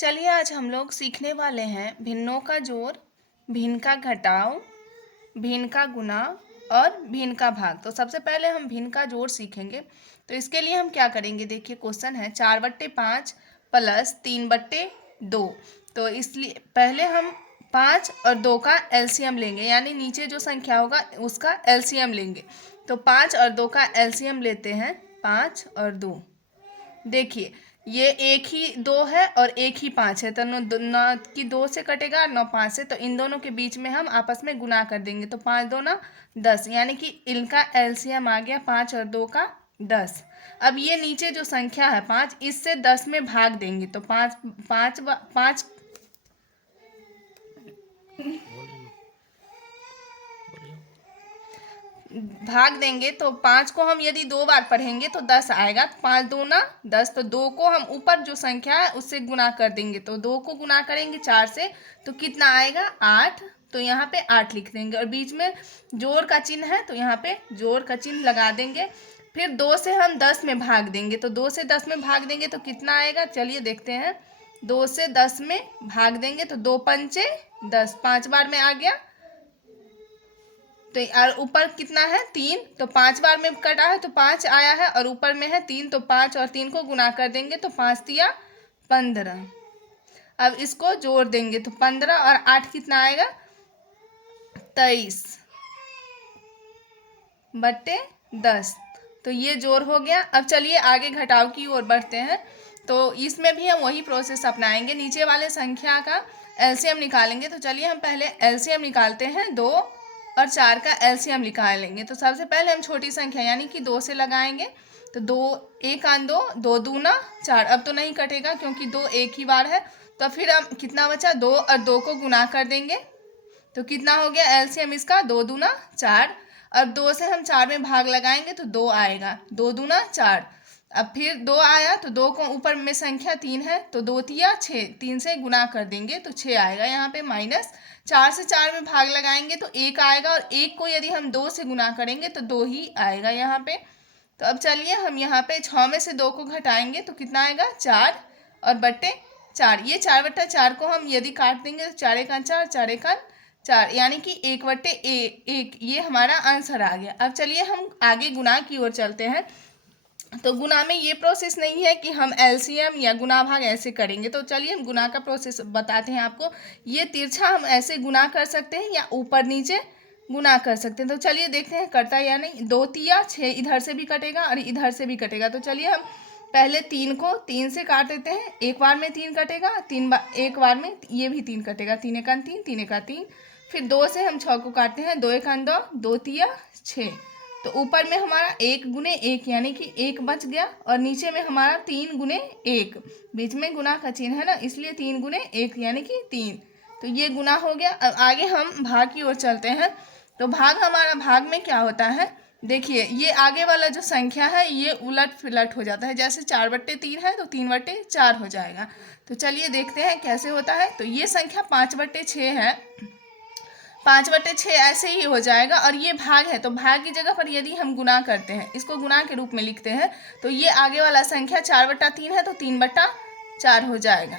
चलिए आज हम लोग सीखने वाले हैं भिन्नों का जोड़, भिन्न का घटाव, भिन्न का गुणा और भिन्न का भाग। तो सबसे पहले हम भिन्न का जोड़ सीखेंगे। तो इसके लिए हम क्या करेंगे, देखिए क्वेश्चन है 4/5 प्लस 3/2। तो इसलिए पहले हम 5 और 2 का एलसीएम लेंगे, यानी नीचे जो संख्या होगा उसका एलसीएम लेंगे। तो 5 और 2 का एलसीएम लेते हैं, 5 और 2। देखिए ये एक ही 2 है और एक ही 5 है, तो न कि 2 से कटेगा न 5 से, तो इन दोनों के बीच में हम आपस में गुना कर देंगे। तो 5 2 10, यानी कि इनका एलसीएम आ गया 5 और 2 का 10। अब ये नीचे जो संख्या है 5, इससे 10 में भाग देंगे। तो 5 भाग देंगे, तो 5 को हम यदि 2 बार पढ़ेंगे तो 10 आएगा। 5 2 10, तो 2 को हम ऊपर जो संख्या है उससे गुना कर देंगे। तो 2 को गुना करेंगे 4 से, तो कितना आएगा 8। तो यहाँ पे 8 लिख देंगे और बीच में जोड़ का चिन्ह है, तो यहाँ पे जोड़ का चिन्ह लगा देंगे। फिर 2 से हम 10 में भाग देंगे। तो 2 से 10 में भाग देंगे तो कितना आएगा, चलिए देखते हैं। 2 से 10 में भाग देंगे तो 2 पंचे 10, 5 बार में आ गया। तो और ऊपर कितना है 3, तो 5 बार में कटा है तो 5 आया है, और ऊपर में है 3, तो 5 और 3 को गुना कर देंगे तो 5 तिया 15। अब इसको जोड़ देंगे तो 15 और 8 कितना आएगा 23/10। तो ये जोड़ हो गया। अब चलिए आगे घटाव की ओर बढ़ते हैं। तो इसमें भी हम वही प्रोसेस अपनाएंगे, नीचे वाले संख्या का एलसीएम निकालेंगे। तो चलिए हम पहले एलसीएम निकालते हैं, 2 और 4 का एलसीएम निकालेंगे। तो सबसे पहले हम छोटी संख्या यानी कि 2 से लगाएंगे। तो 2 1 2, 2 2 4। अब तो नहीं कटेगा क्योंकि 2 एक ही बार है। तो फिर हम कितना बचा, 2 और 2 को गुना कर देंगे। तो कितना हो गया एलसीएम इसका, 2 2 4। अब 2 से हम 4 में भाग लगाएंगे तो 2 आएगा, 2 2 4। अब फिर 2 आया तो 2 को ऊपर में संख्या 3 है, तो 2 तिया 6, 3 से गुना कर देंगे तो 6 आएगा। यहाँ पे माइनस 4 से 4 में भाग लगाएंगे तो 1 आएगा, और 1 को यदि हम 2 से गुना करेंगे तो 2 ही आएगा यहाँ पे। तो अब चलिए हम यहाँ पे 6 में से 2 को घटाएंगे तो कितना आएगा 4 और बट्टे 4। ये 4/4 को हम यदि काट देंगे तो 4 1 4, 4 1 4, यानी कि 1/1। ये हमारा आंसर आ गया। अब चलिए हम आगे गुना की ओर चलते हैं। तो गुना में ये प्रोसेस नहीं है कि हम एलसीएम या गुना भाग ऐसे करेंगे। तो चलिए हम गुना का प्रोसेस बताते हैं आपको। ये तिरछा हम ऐसे गुना कर सकते हैं या ऊपर नीचे गुना कर सकते हैं। तो चलिए देखते हैं करता है या नहीं। 2 तिया 6, इधर से भी कटेगा और इधर से भी कटेगा। तो चलिए हम पहले 3 को 3 से काट देते हैं। एक बार में 3 कटेगा, एक बार में ये भी 3 कटेगा, 3 1 3, 3 1 3। फिर 2 से हम 6 को काटते हैं, 2 1 2, 2 तिया 6। तो ऊपर में हमारा 1 गुने 1 यानी कि 1 बच गया, और नीचे में हमारा 3 गुने 1, बीच में गुना का चिन्ह है ना, इसलिए 3 गुने 1 यानी कि 3। तो ये गुना हो गया। अब आगे हम भाग की ओर चलते हैं। तो हमारा भाग में क्या होता है, देखिए ये आगे वाला जो संख्या है ये उलट फिलट हो जाता है। जैसे 4/3 है तो 3/4 हो जाएगा। तो चलिए देखते हैं कैसे होता है। तो ये संख्या 5/6 है, 5/6 ऐसे ही हो जाएगा, और ये भाग है तो भाग की जगह पर यदि हम गुना करते हैं, इसको गुना के रूप में लिखते हैं, तो ये आगे वाला संख्या 4/3 है तो 3/4 हो जाएगा।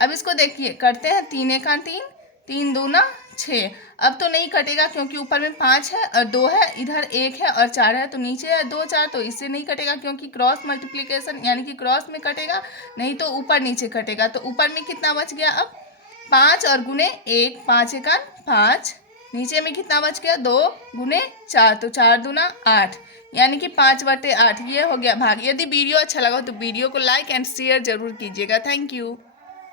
अब इसको देखिए करते हैं, 3 1 3, 3 2 6। अब तो नहीं कटेगा क्योंकि ऊपर में 5 है और 2 है, इधर 1 है और 4 है, तो नीचे है 2 4, तो इससे नहीं कटेगा क्योंकि क्रॉस मल्टीप्लिकेशन यानी कि क्रॉस में कटेगा, नहीं तो ऊपर नीचे कटेगा। तो ऊपर में कितना बच गया, अब 5 और गुने 1, 5 1 5, नीचे में कितना बच गया 2 गुने 4, तो 4 2 8, यानी कि 5/8। ये हो गया भाग। यदि वीडियो अच्छा लगा तो वीडियो को लाइक एंड शेयर जरूर कीजिएगा। Thank you.